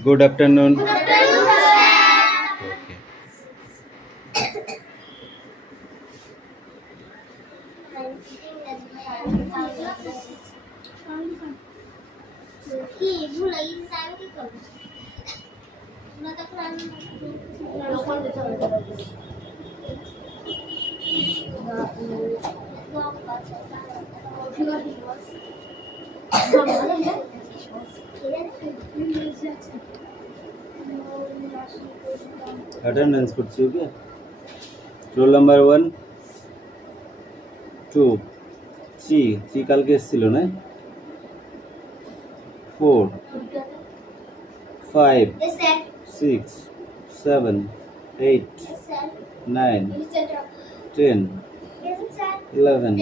Good afternoon. Good afternoon, sir. Attendance করছি ওকে roll number 1 2 3 কালকে এসেছিল না 4 5 6 7 8 9 10 11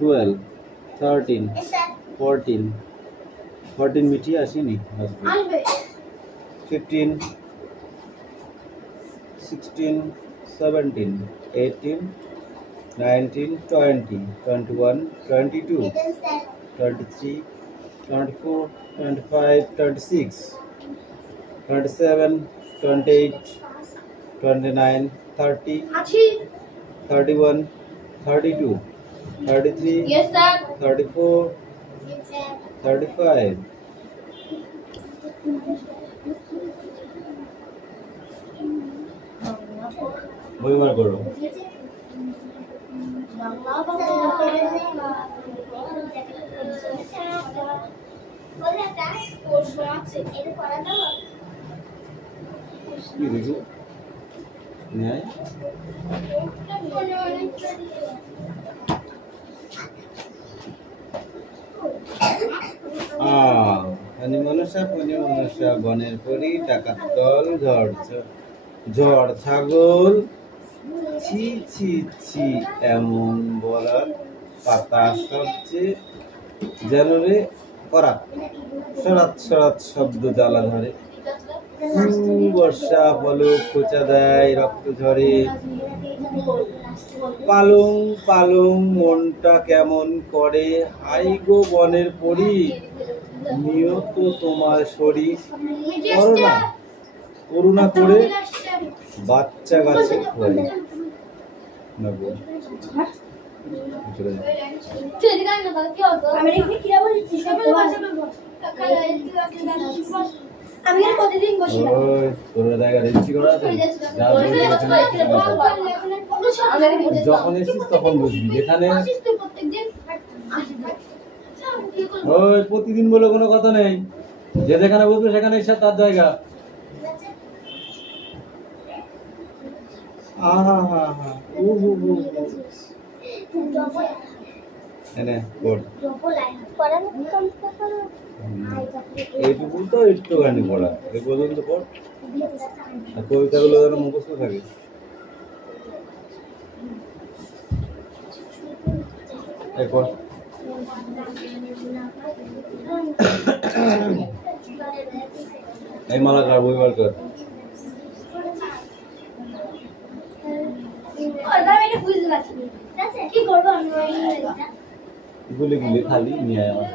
12 13 14 মিটিয়ে আসেনি 15 16 17 18 19 20 21 22 23 24 25 26 27 28 29 30 31 32 33 Yes, sir. 34 35 বই বার করো কি দেখো ন্যায় ফণি মনসা বনের পরি ডাকাত দল ঝড় ছাগল ছি ছি ছি এমন বলার পাতা সবচেয়ে যেন রে করাত সরাত শব্দ জ্বালা ধরে বর্ষা পলক খোঁচা দেয় রক্ত ঝরে পালং মনটা কেমন করে হাই গো বনের পরি নিয়ত তোমার শরীর করুণা করে বাচ্চা গাছে খোয়াই যখন এসিস তখন বুঝবি যেখানে ওই প্রতিদিন বলে কোনো কথা নেই যে যেখানে বসবে সেখানে এসে তার জায়গা এইটুকু তো একটুখানি পড়া এই পর্যন্ত পড় আর কবিতাগুলো যেন মুখস্থ থাকে এই মালাকার বই বার কর গুলি খালি নিয়ে আয় আমার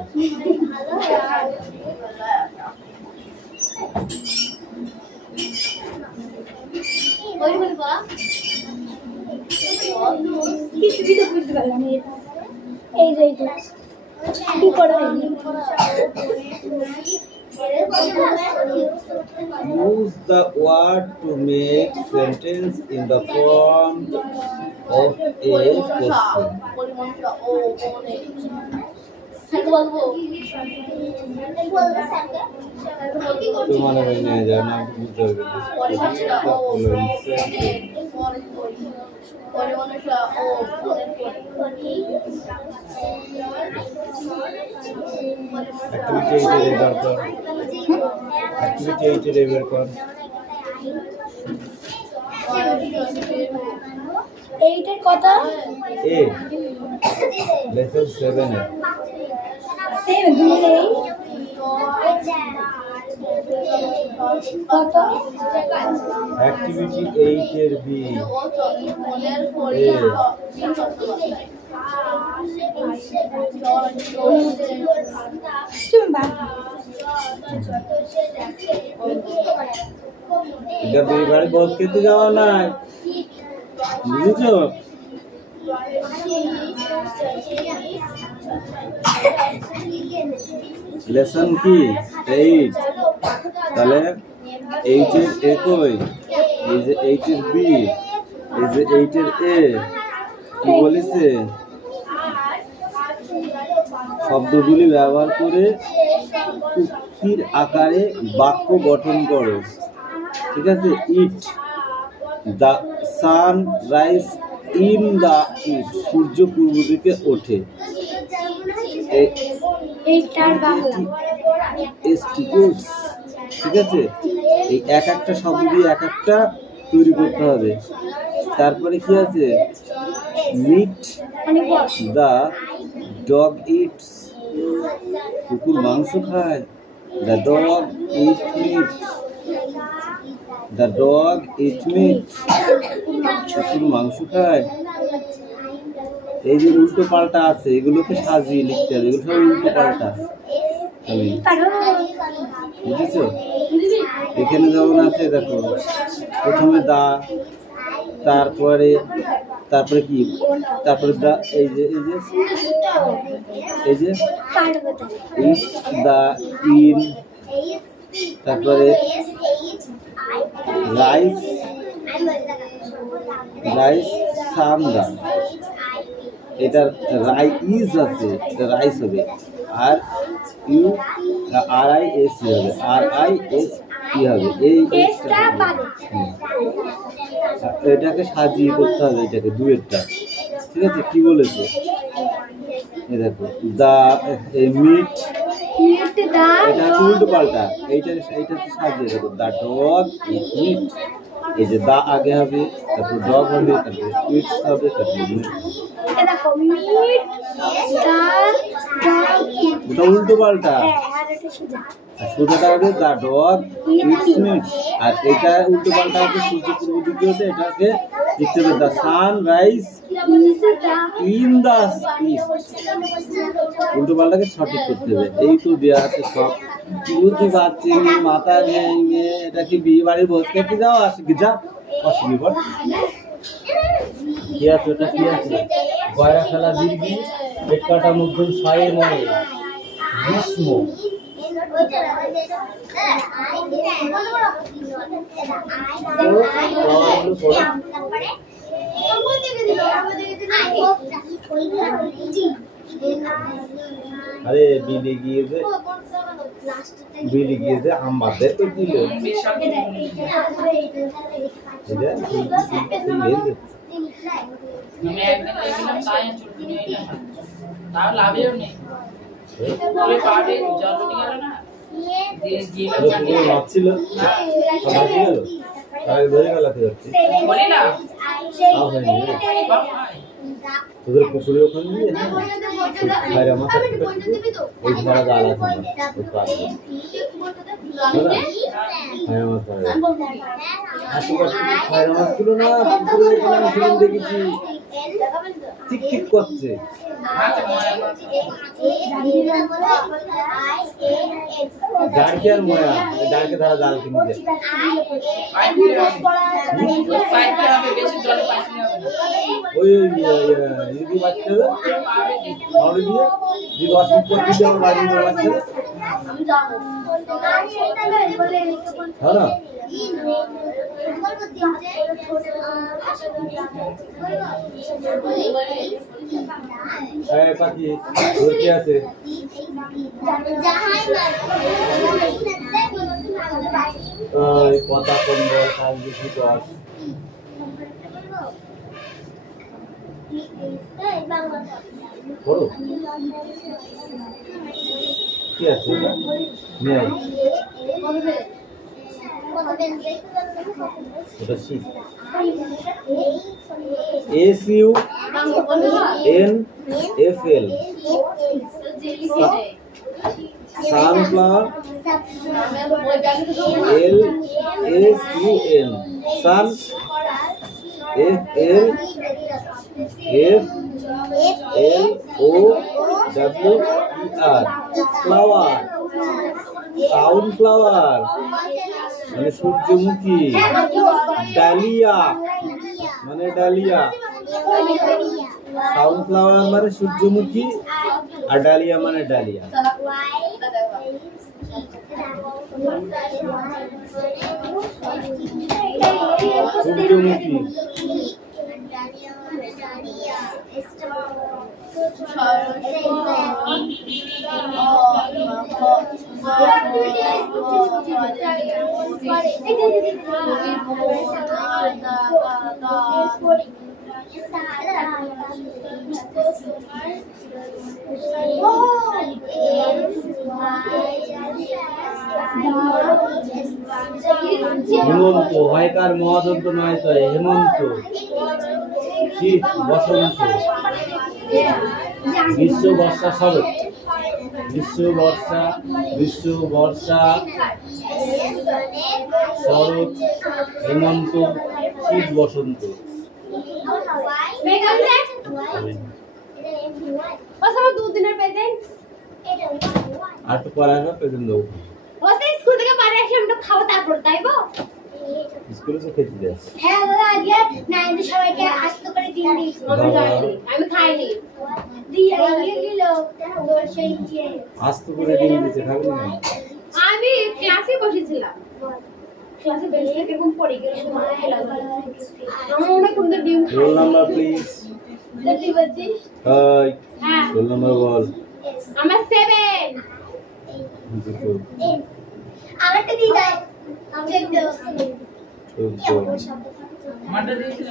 Use the word to make sentence in the form of a question. তোমার মনে জানা বুঝতে হবে activity 8 এর কর 8 এর কথা এ লেসন 7 এর 7 দুই কত activity 8 এর বি এ এটা দুইবার বোধ খেতে যাওয়া নাই, বুঝেছো? লেসন কি 8, তাহলে 8 এর একই, এই যে 8 এর বি, এই যে 8 এর এ, কি বলেছে? শব্দগুলি ব্যবহার করে উক্তির আকারে বাক্য গঠন করো। ঠিক আছে? It the sun rise in the east, সূর্য পূর্ব দিকে ওঠে। ঠিক আছে? এই এক একটা শব্দ দিয়ে এক একটা তৈরি করতে হবে। তারপরে কি আছে? মিট দ্য ডগ ইটস, কুকুর মাংস খায়। The dog it meet, the dog it meet, কুকুর মাংস খায়। এই যে উল্টো পাল্টা আছে, এগুলোকে সাজিয়ে লিখতে হবে, এগুলো সব উল্টো পাল্টা। বুঝেছো? এখানে যেমন আছে দেখো, প্রথমে দা, তারপরে কি, তারপরে দা, এই যে ইস দা ইন, তারপরে রাইস সামদা, এটা রাইস আছে, এটা রাইস হবে। আর ইউ RIS হবে, RIS কি হবে? এই এটাকে সাজিয়ে করতে হবে, এটাকে দুয়েরটা। ঠিক আছে? কি বলেছে? এই দেখো, দা মিট, এটা হচ্ছে উল্টো পাল্টা, এইটা সাজিয়ে দেখো, দা ডগ ইট মিট, এই যে দা আগে হবে, তারপর ডগ হবে, তারপর ইটস হবে, তারপর মিট। ওটা উল্টো পাল্টা, সোজাটা হবে দা ডগ ইটস মিট, আর এটা উল্টো পাল্টা হচ্ছে সূর্য পূর্ব দিকে হতে, এটাকে লিখতে হবে the sun rise in the east. উল্টো পাল্টাকে সঠিক করতে হবে। এই তো দেওয়া আছে সব, বুঝতে পারছি। মাথা ভেঙে এটা কি বিয়ে বাড়ির ভোজ খেতে যাও? আসি যা, অসুবিধা কি আছে? ওটা কি আছে? গয়রা খেলা দীর্ঘি, পেট কাটা মধ্যম ছয়ে মনে গ্রীষ্ম। আরে বিলি গিয়েছে আমাদের তো দিল। তোদের পুকুরে ওখানে ভাইরা মাছ ওই ধরা জাল আছে, ভাইরা মাছগুলো না দেখেছি ঠিক ঠিক করছে। জারকে আর ময়া, জারকে ধরা জাল কিনে দিয়ে ওই যদি বাচ্চা হবে দিয়ে যদি অসুবিধা দিতে আমার বাড়ি বাচ্চা হ্যাঁ না। পাখি ওর কি আছে? কথা কম্বল কাজ বেশি দশ কি আছে? SUNFL sunflower, LSUN sun, FLFL FLOWER flower sunflower মানে সূর্যমুখী ডালিয়া মানে ডালিয়া সাউন্ডফ্লাওয়ার মানে সূর্যমুখী আর ডালিয়া মানে ডালিয়া সূর্যমুখী হেমন্ত হয়কার মহাদন্ত নয় তো হেমন্ত শীত বসন্ত গ্রীষ্ম বর্ষা শরৎ গ্রীষ্ম বর্ষা শরৎ হেমন্ত শীত বসন্ত আর তো পড়াশোনা প্রেজেন্ট দেবো স্কুল থেকে বাড়ি এসে আমরা খাবো তারপর তাইবো স্কুলে তো খেতে দেয় হ্যাঁ দাদা আজকে নাইনদের সবাইকে আস্ত করে দিন দিয়েছি আমি খাইনি দিয়ে গেল সেই আস্ত করে দিন দিতে খাবে না আমি ক্লাসে বসেছিলাম ক্লাসে বেঞ্চ থেকে এরকম পড়ে গেল আমার মনে কোন ডিম রোল নাম্বার প্লিজ দেখতে পাচ্ছিস হাই হ্যাঁ রোল নাম্বার বল আমার 7 আমারটা দি দাও আমি একটু আমারটা দিয়েছিল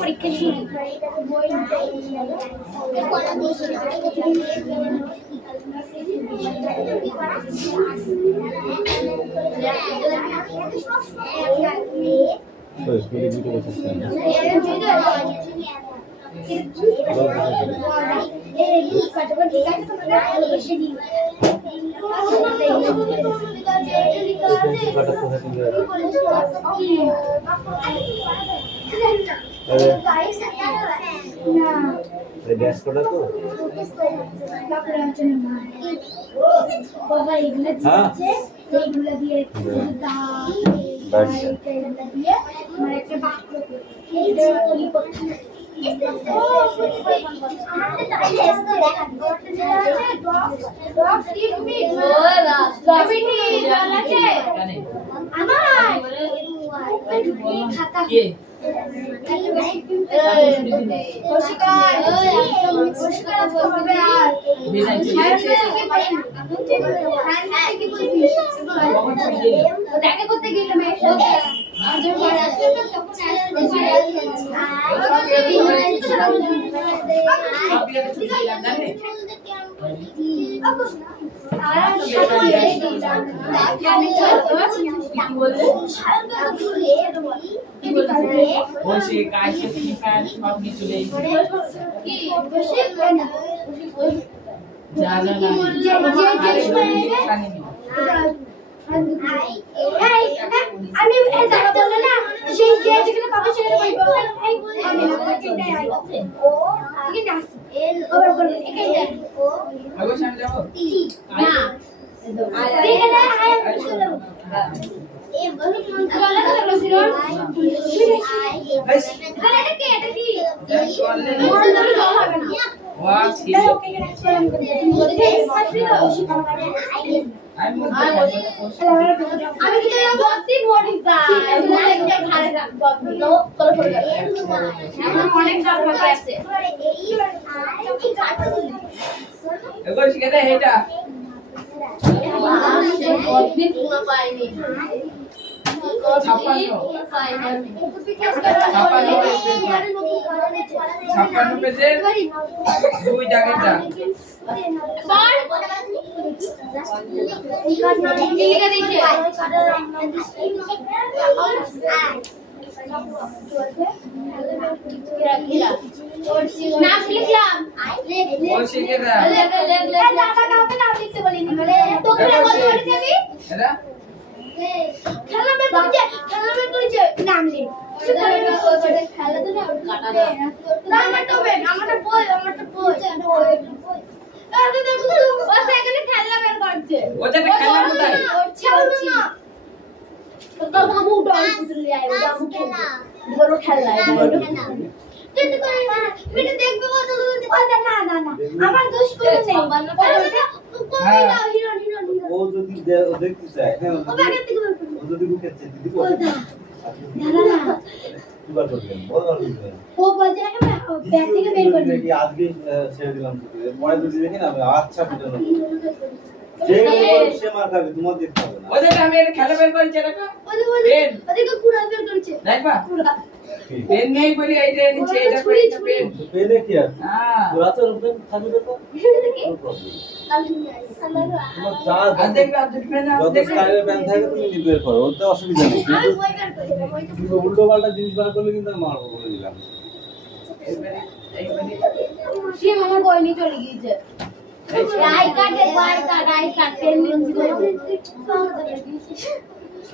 পরীক্ষা শুরু ড্যাশ করা তো হ্যাঁ এইগুলো দিয়ে দিয়ে মানে একটা বাক্য এইটা কি করতে দেখা করতে গেলে আমি এই জায়গা বললে না সেই যে যেখানে পাবো সেখানে বলবো এই আমি না এখানে আই ও এখানে আসি ওর বলবো এখানে ও আগে সামনে যাবো না এখানে আই এ বলো বলা তো রসিরন এটা কি মন ধরে জল হবে না ওয়া ছিল আমি কি বলছি বডি যায় একটা ঘাড়ে রাখবো করে পড়ে গেল আমার অনেক খারাপ আছে এই কাটা দিই এগো শিখে দে এটা কতদিন পুরো পাইনি 56 পেজের 2 জায়গাটা লিখে দিয়েছে নাম লিখলাম ও শিখে দা দাদা কাউকে নাম লিখতে বলিনি তোকে বলতে বলেছি আমি এরা খেলা বের করেছে নাম লিখ খেলা তো না আমারটা বই এখানে খেলা বের করছে ও যেটা খেলা কোথায় তো বাবু ডল পুতুল আইবো বাবু খেলা বড় খেলা তুই তো ভিডিও দেখবে বলতে না আমার দোষ করে নেই হিরো ও যদি দেখতে চায় হ্যাঁ ও বাগে থেকে বের ও যদি লুকাচ্ছে দিদি বল দাদা দুবার করবেন বলবেন ও বলছে না ব্যাগ থেকে বের করে কি আজকে ছেড়ে দিলাম পরে যদি দেখি না আমি আচ্ছা পিটানো যে সে মার খাবে তোমার দেখতে হবে না ও যেটা আমি এটা খেলা বের করেছি দেখো পেন ওদিকে কুড়াল বের করেছে দেখবা পেন নেই বলি এইটা নিচে এটা ছুরি পেনে কি আছে হ্যাঁ তোরা তো রূপেন থাকবে তো কোনো প্রবলেম তোমার যা আর দেখবে আর পেন যত স্টাইলের প্যান্ট থাকে তুমি নিয়ে বের করো ওতে অসুবিধা নেই আমি বই বের করি কিন্তু উল্টো পাল্টা জিনিস বার করলে কিন্তু আমি মারবো বলে দিলাম সে আমার বই নিয়ে চলে গিয়েছে আই কার্ড পেন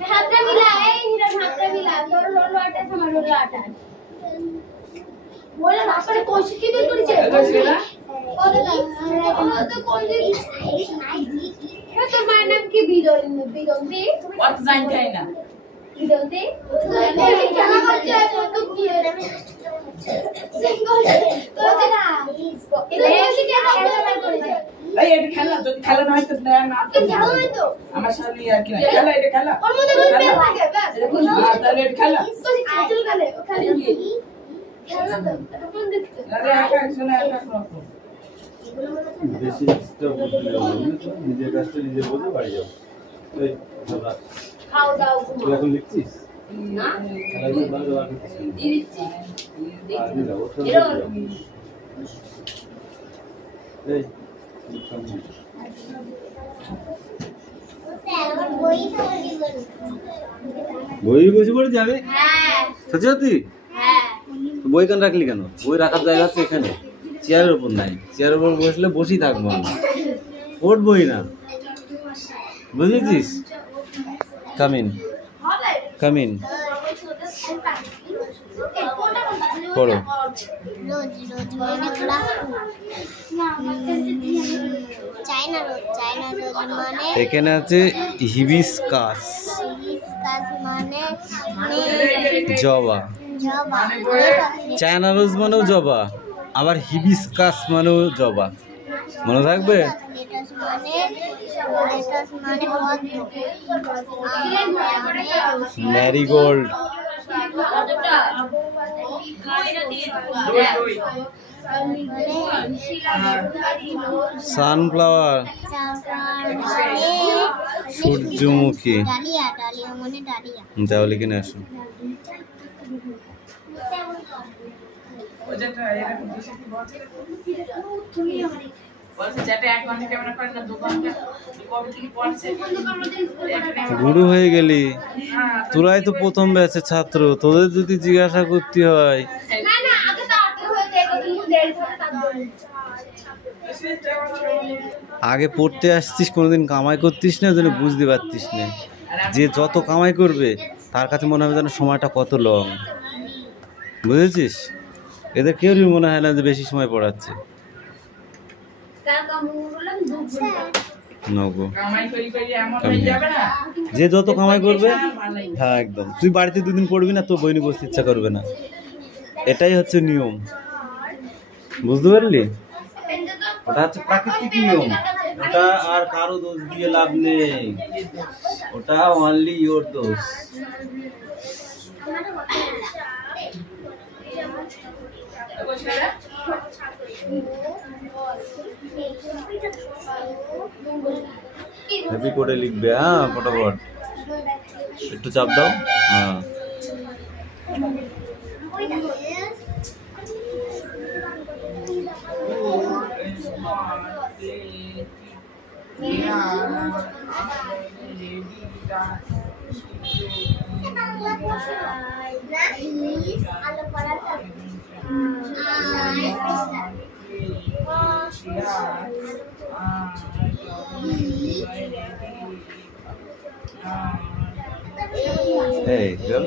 হাতটা মিলা এই হিরো হাতটা মিলা তোর হলো 28 আমার হলো 28 বলে বাপরে কোশি কি বের করেছে তো কোন তোর মায়ের নাম কি বিদন্তি ওর জানতাই না বিদন্তি খেলা করছে তো কি এই এটা খেলা যদি খেলা না হয় তো না আমার সামনে আর কি না খেলা এটা খেলা তাহলে এটা খেলা আরে একা শুনে একা করো বেশি ডিস্টার্ব করতে যাবো বুঝেছো? নিজের কাজটা নিজে বোঝো বাড়ি যাও এই তোমরা খাও দাও তুই এখন লিখছিস না খেলাধুলা ভালো আর কিছু না। দিচ্ছি আর দিলা, ওর সঙ্গে এরকম। দিলাম। এই, সামনে। বই বসে পড়ে যাবে হ্যাঁ সত্যি সত্যি হ্যাঁ তো বই কেন রাখলি কেন বই রাখার জায়গা আছে এখানে চেয়ারের উপর নাই চেয়ারের উপর বসলে বসেই থাকবো আমি উঠবই না বুঝেছিস কামিন হবে কামিন পড়ো রোজ মানে ক্লাস চায়না রোজ মানে এখানে আছে হিবিস্কাস হিবিস্কাস মানে জবা জবা চায়না রোজ মানেও জবা আবার হিবিস্কাস মানেও জবা মনে থাকবে লেটাস মানে পদ্ম ম্যারিগোল্ড সানফ্লাওয়ার সূর্যমুখী ডালিয়া মানে ডালিয়া তাহলে কিনে আসুন ও যেটা এরকম বসে কি বলছে যেটা 1 ঘন্টা ক্যামেরা করে না 2 ঘন্টা কবে থেকে পড়ছে গুরু হয়ে গেলি তোরাই তো প্রথম ব্যাচের ছাত্র তোদের যদি জিজ্ঞাসা করতে হয় না না আগে তো আটকে হয়ে যায় কত দিন দেরি করে তারপরে আগে পড়তে আসছিস কোনোদিন কামাই করতিস না যেন বুঝতে পারতিস না যে যত কামাই করবে তার কাছে মনে হবে যেন সময়টা কত লং বুঝেছিস এদের কেউই মনে হয় না যে বেশি সময় পড়াচ্ছে কাল কামু বললাম দুধ নগো কামাই করি এমন হয়ে যাবে না যে যত কামাই করবে হ্যাঁ একদম তুই বাড়িতে দুদিন পড়বি না তোর বইনি বসতে ইচ্ছা করবে না এটাই হচ্ছে নিয়ম বুঝতে পারলি ওটা হচ্ছে প্রাকৃতিক নিয়ম ওটা আর কারো দোষ দিয়ে লাভ নেই ওটা অনলি ইওর দোষ হ্যাপি করে লিখবে হ্যাঁ ফটাফট একটু চাপ দাও হ্যাঁ এই চল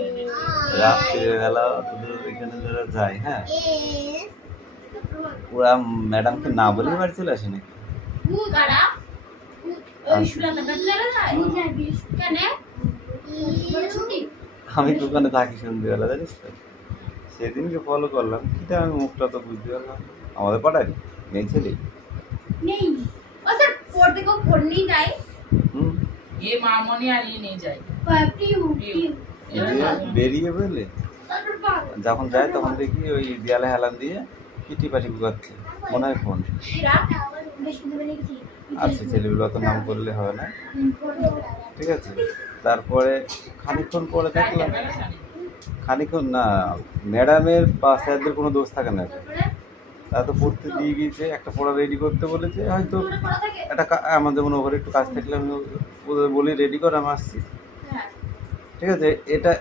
রাত্রিবেলা তোদের এখানে যারা যায়, হ্যাঁ, ওরা ম্যাডামকে না বলে বাড়ি চলে আসে নাকি? আমি দোকানে থাকি সন্ধ্যেবেলা, জানিস তো, সেদিনকে ফলো করলাম, কিটা আমি মুখটা তো বুঝতে পারলাম। আমাদের পাড়ায় মেয়ে ছেলে বেরিয়ে বলে যখন যায় তখন দেখি ওই দেয়ালে হেলান দিয়ে কিটি পাটি করছে, মনে হয় ফোন। আচ্ছা, ছেলেগুলো অত নাম করলে হবে না, ঠিক আছে। তারপরে খানিকক্ষণ পরে দেখলাম, খানিকক্ষণ না, ম্যাডামের বা স্যারদের কোনো দোষ থাকে না, তারা তো পড়তে দিয়ে গিয়েছে, একটা পড়া রেডি করতে বলেছে, হয়তো একটা আমার যেমন ওভারে একটু কাজ থাকলে আমি ওদের বলি রেডি কর, আমি আসছি, ঠিক আছে।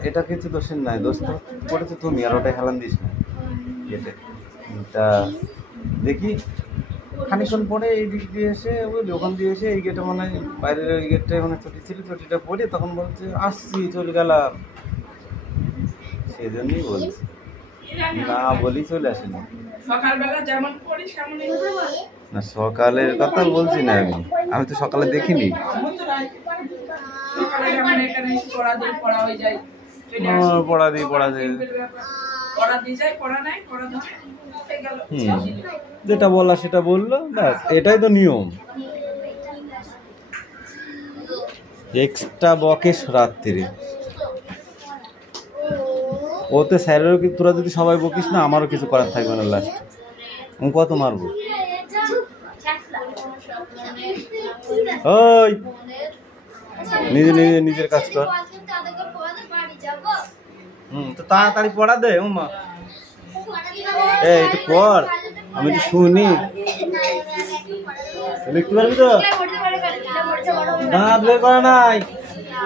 এটা কিছু দোষের নাই, দোষ তো করেছে তুমি, আর ওটা হেলান দিস না। তা দেখি খানিকক্ষণ পরে এই দিক দিয়ে এসে ওই ওখান দিয়ে এসে এই গেটে মানে বাইরের ওই গেটটা মানে ছুটি ছিল, ছুটিটা পরে তখন বলছে আসছি, চলে গেলাম। সেই জন্যই বলছি, না বলি চলে আসে না। না, সকালের কথা বলছি না, আমি তো সকালে দেখিনি। পড়া যেটা বলা সেটা বললো, ব্যাস, এটাই তো নিয়ম। এক্সট্রা বকে রাত্রি ওতে স্যারেরও কি, তোরা যদি সবাই বকিস না আমারও কিছু করার থাকবে না, লাস্ট আমি কত মারবো। ওই নিজের কাজ কর। তো তাড়াতাড়ি পড়া দে উমা, এই একটু পর, আমি একটু শুনি, লিখতে পারবি তো? দাঁত বের করা নাই,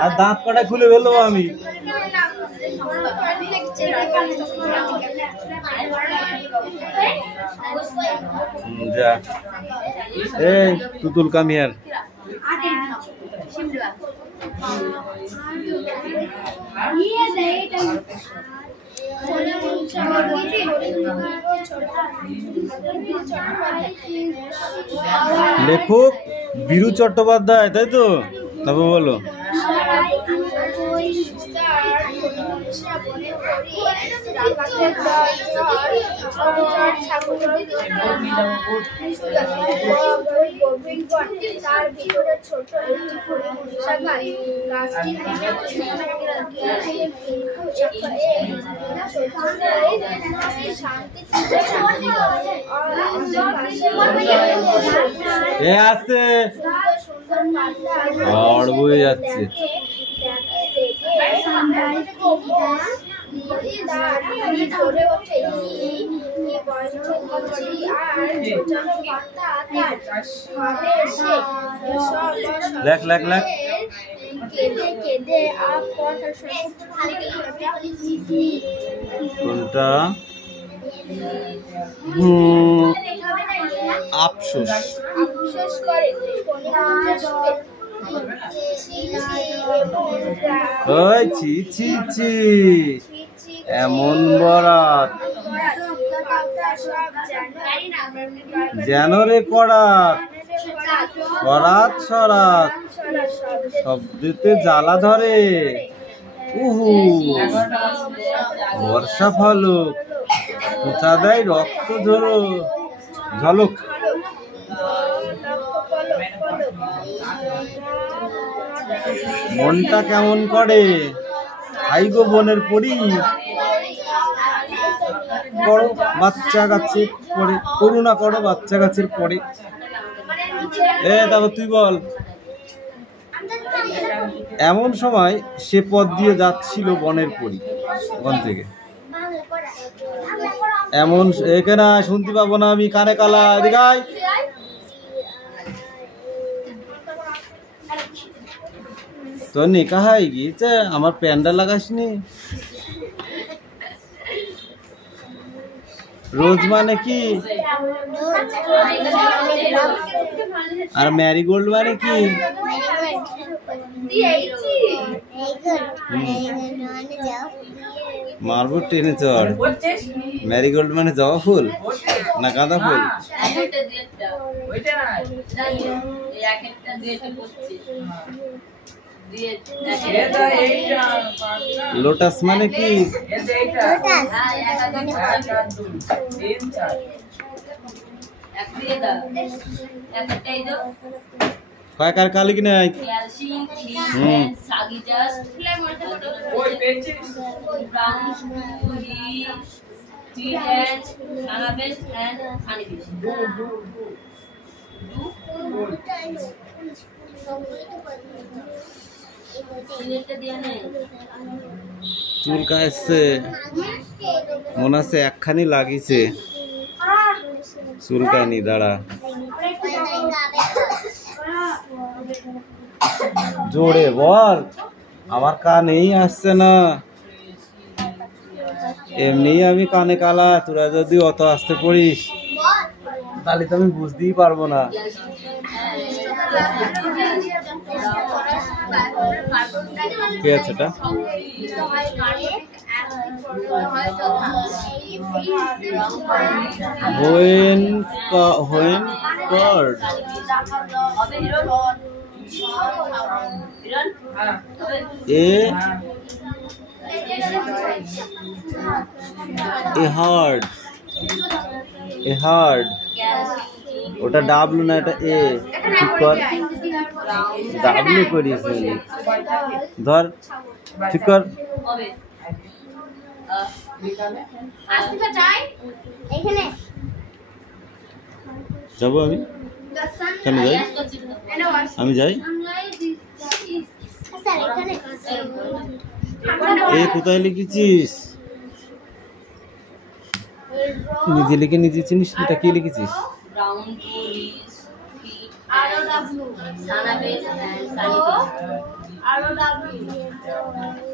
আর দাঁত কটা খুলে ফেলবো আমি। যা, এই তুতুল কাম হিয়ার। লেখক বীরু চট্টোপাধ্যায়, তাই তো? তারপর বলো। আসছে ঝড় বয়ে যাচ্ছে। লেখ লেখ লেখ। কোনটা? আফসোস। ওই ছি ছি ছি, এমন বরাত যেন রে করাত, সরাত সরাত শব্দেতে জ্বালা ধরে। উহু বর্ষা ফলক, খোঁচা দেয় রক্ত ঝলক। মনটা কেমন করে, আই গো বনের পরি, করো বাচ্চা গাছের পরে, করুণা করো বাচ্চা গাছের পরে। তারপর তুই বল। এমন সময় সে পথ দিয়ে যাচ্ছিল বনের পরি, ওখান থেকে এমন, এখানে শুনতে পাবো না আমি, কানে কালা, এদিকে তোর নিকা হয়ে গিয়েছে, আমার প্যান্ডা লাগাসনি। রোজ মানে কি? আর ম্যারিগোল্ড মানে কি? মারবো টেনে চড়। ম্যারিগোল্ড মানে জবা ফুল না গাঁদা ফুল? লোটাস মানে কি? কয়কার কালি কি নাই? চুল কাটছে মনে আছে একখানি লাগিছে, চুলকায়নি। দাঁড়া, জোরে বল, আমার কানেই আসছে না। এমনি আমি কানে কালা, তোরা যদি অত আসতে পড়িস তাহলে তো আমি বুঝতেই পারবো না। কি আছে এটা? হোয়েন কর্ড এ হার্ড, ওটা ডাব্লু না, এটা এ। ঠিক কর, ডাব্লু করিস, ধর ঠিক কর। যাবো আমি, কেন যাই? আমি যাই। এ কোথায় লিখেছিস? নিজে লিখে নিজে চিনিস? এটা কি লিখেছিস?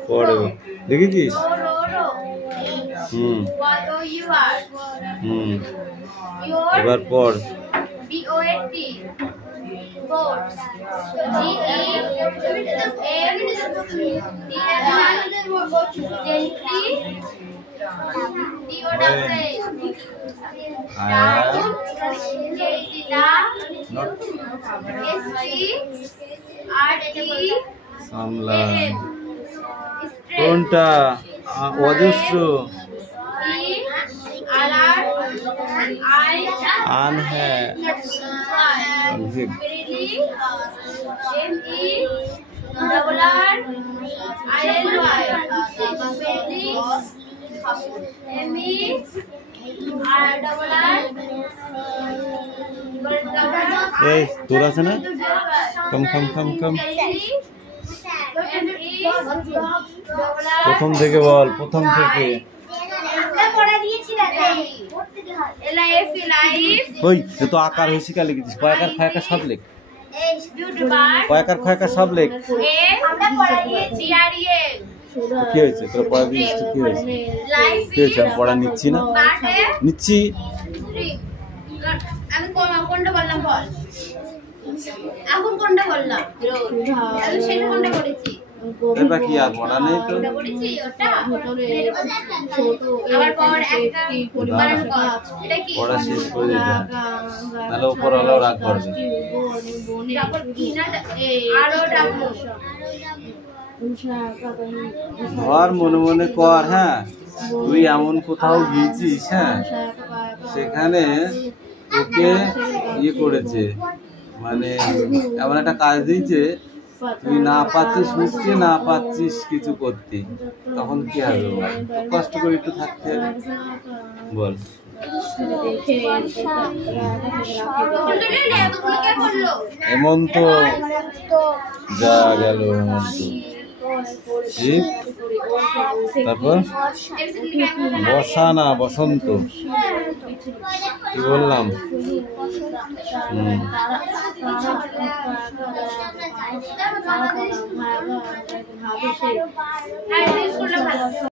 পড়ে লিখেছিস? এবার পড়। কোনটা অজস্র? আন হ্যাঁ, এই তোর আছে না? কম কম কম কম, প্রথম থেকে বল, প্রথম থেকে। ওই তো আকার হয়েছে কা লিখেছিস? কয়াকার খয়াকার সব লেখ, কয়াকার খয়াকার সব লেখ। কি হয়েছে তোর পড়া দিয়েছিস? কি হয়েছে? কি হয়েছে? আমি পড়া নিচ্ছি না, নিচ্ছি। আমি কোনটা বললাম বল, এখন কোনটা বললাম? আমি সেটা কোনটা করেছি? এবার কি আর পড়া নেই তো? ওটা করেছি, ওটা আবার পর একটা বানান কর। এটা কি? পড়া শেষ করে দিতে তাহলে উপর হলো রাগ করবে। তারপর কি না আরো ডাবল ধর মনে মনে কর। হ্যাঁ, তুই এমন কোথাও গিয়েছিস, হ্যাঁ, সেখানে তোকে ইয়ে করেছে, মানে এমন একটা কাজ দিয়েছে, তুই না পাচ্ছিস বুঝতে, না পাচ্ছিস কিছু করতে, তখন কি হবে বল? কষ্ট করে একটু থাকতে হবে, বল। হেমন্ত যা গেল, হেমন্ত শীত, তারপর বর্ষা না বসন্ত, কি বললাম? আর